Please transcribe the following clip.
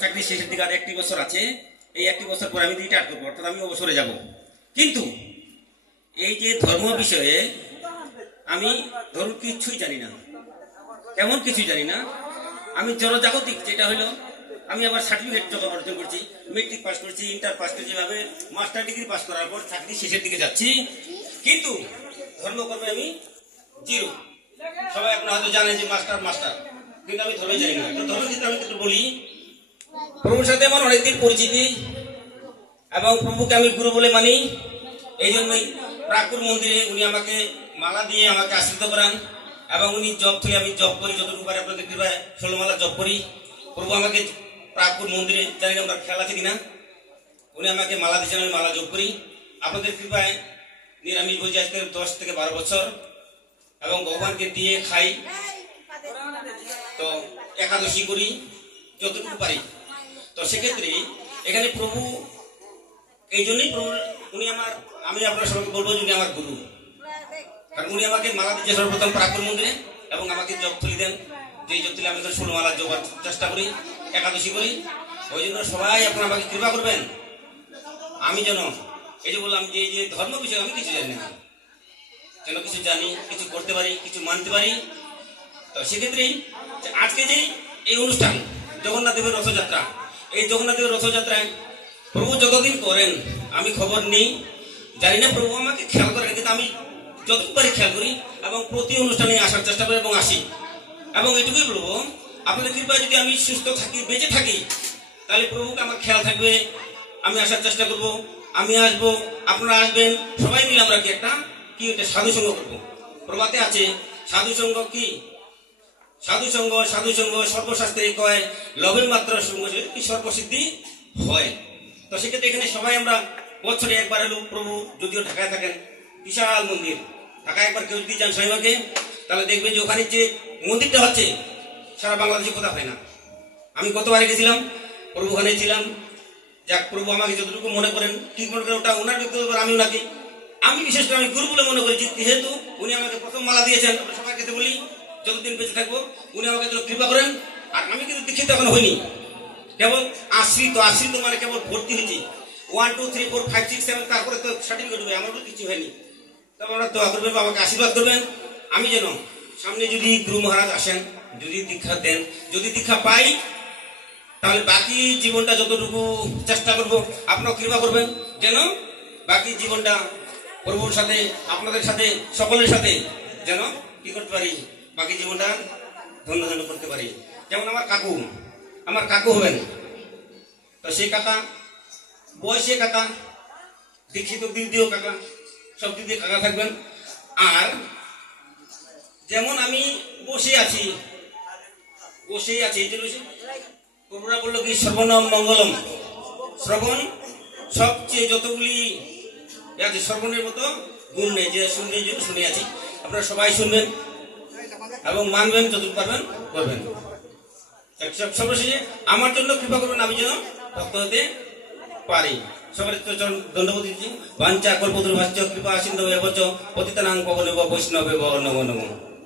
চাকরি শেষের দিকে আর 1টি বছর আছে। এই 1টি বছর পরে আমি রিটায়ার করবো, অর্থাৎ আমি অবসরে যাব। কিন্তু এই যে ধর্ম বিষয়ে আমি ধরুন কিছুই জানি না, এমন কিছুই জানি না। আমি জনজাগতিক যেটা হলো, আমি আবার সার্টিফিকেট যখন অর্জন করছি, মেট্রিক পাস করছি, ইন্টার পাস করছি, যেভাবে মাস্টার ডিগ্রি পাস করার পর চাকরি শেষের দিকে যাচ্ছি, কিন্তু ধর্মকর্মে আমি জিরো। সবাই আপনারা হয়তো জানেন যে মাস্টার মাস্টার, কিন্তু আমি ধর্মে যাই না। তো ধর্মের ক্ষেত্রে আমি একটু বলি, প্রভুর সাথে আমার অনেকদিন পরিচিতি এবং প্রভুকে আমি গুরু বলে মানি। এই জন্যই প্রাকুর মন্দিরে উনি আমাকে মালা দিয়ে আমাকে আশীর্বাদ করান এবং উনি জপ থেকে আমি জপ করি, যতটুকু পারে আপনাদের কৃপায় 16 মালা জপ করি। প্রভু আমাকে প্রাকুর মন্দিরে, জানি না আমরা খেয়াল আছে কিনা, উনি আমাকে মালা দিয়েছেন, আমি মালা জপ করি। আপনাদের কৃপায় নিরামিষ ভোজি আজকে 10 থেকে 12 বছর এবং ভগবানকে দিয়ে খাই। তো একাদশী করি যতটুকু পারি। তো সেক্ষেত্রে এখানে প্রভু, এই জন্যই প্রভু উনি আমার, আমি আপনার সবাইকে বলবো যে উনি আমার গুরু। কারণ উনি আমাকে মালা দিচ্ছে সর্বপ্রথম প্রাকুর মন্দিরে এবং আমাকে জপ তুলি দেন। যে জপ তুলে আমি 16 মালা জপার চেষ্টা করি, একাদশী করি। ওই জন্য সবাই আপনারা আমাকে কৃপা করবেন, আমি যেন এই যে বললাম যে এই যে ধর্ম বিষয়ে আমি কিছু জানি না, যেন কিছু জানি, কিছু করতে পারি, কিছু মানতে পারি। তো সেক্ষেত্রেই আজকে যে এই অনুষ্ঠান জগন্নাথ দেবের রথযাত্রা, এই জগন্নাথ দেবের রথযাত্রায় প্রভু যতদিন করেন আমি খবর নেই, জানি না। প্রভু আমাকে খেয়াল করেন, কিন্তু আমি যতটুকু পারি খেয়াল করি এবং প্রতি অনুষ্ঠানে আসার চেষ্টা করি এবং আসি। এবং এটুকুই বলবো, আপনাদের কৃপায় যদি আমি সুস্থ থাকি, বেঁচে থাকি, তাহলে প্রভুকে আমার খেয়াল থাকবে। আমি আসার চেষ্টা করব, আমি আসবো, আপনারা আসবেন, সবাই মিলে আমরা কি একটা সাধু সঙ্গ করবো। প্রভাতে আছে সাধু সঙ্গ কি, সাধু সঙ্গ সর্বশাস্ত্রে কয়, লবের মাত্রা সঙ্গ কি সর্বসিদ্ধি হয়। তো সেক্ষেত্রে এখানে সবাই আমরা বছরে একবার হলো, প্রভু যদিও ঢাকায় থাকেন, বিশাল মন্দির, ঢাকায় একবার কেউ যদি যান স্বামীমাকে, তাহলে দেখবেন যে ওখানে যে মন্দিরটা হচ্ছে সারা বাংলাদেশে কোথাও হয় না। আমি গতবারে গেছিলাম, প্রভু ওখানে ছিলাম। যাক, প্রভু আমাকে যতটুকু মনে করেন, ঠিক মনে করেন, ওটা ওনার ব্যক্তিগত ব্যাপার। আমি ওনাকে, আমি বিশেষ করে আমি গুরু বলে মনে করি, যেহেতু উনি আমাকে প্রথম মালা দিয়েছেন। আমরা সবাই খেতে বলি যতদিন বেঁচে থাকবো উনি আমাকে যেন কৃপা করেন। আর আমি কিন্তু দীক্ষিত এখন হইনি, কেবল আশ্রিত। আশ্রিত মানে কেবল ভর্তি হয়েছি, 1 2 3 4 5 6 7, তারপরে তো সার্টিফিকেট হবে, আমার তো কিছু হয়নি। তবে আমরা দোয়া করবেন, আমাকে আশীর্বাদ করবেন, আমি যেন সামনে যদি গুরু মহারাজ আসেন, যদি দীক্ষা দেন, যদি দীক্ষা পাই, তাহলে বাকি জীবনটা যতটুকু চেষ্টা করব, আপনারা কৃপা করবেন যেন বাকি জীবনটা প্রভুর সাথে, আপনাদের সাথে, সকলের সাথে যেন কি করতে পারি, বাকি জীবনটা ধন্য ধন্য করতে পারি। যেমন আমার কাকু হবেন, তো সেই কাকা বয়সে কাকা, দীক্ষিত দিক দিয়েও কাকা, সব দিক দিয়ে কাকা থাকবেন। আর যেমন আমি বসেই আছি, এই জন্য প্রভুরা বললো কি শ্রবণম মঙ্গলম, শ্রবণ সবচেয়ে যতগুলি আছে, শ্রবণের মতো গুণ নেই, যে শুনলে জন্য শুনে আছি। আপনারা সবাই শুনবেন এবং মানবেন, যতটুকু পারবেন করবেন। সর্বশেষে আমার জন্য কৃপা করবেন, আমি যেন ভক্ত হতে পারি। সবাই ধন্যবাদ দিচ্ছি। বাঞ্ছা কল্পতরু ভাষ্য কৃপা সিন্ধু এবচ পতিতানাং পবনেব বৈষ্ণবেব নমো নমঃ।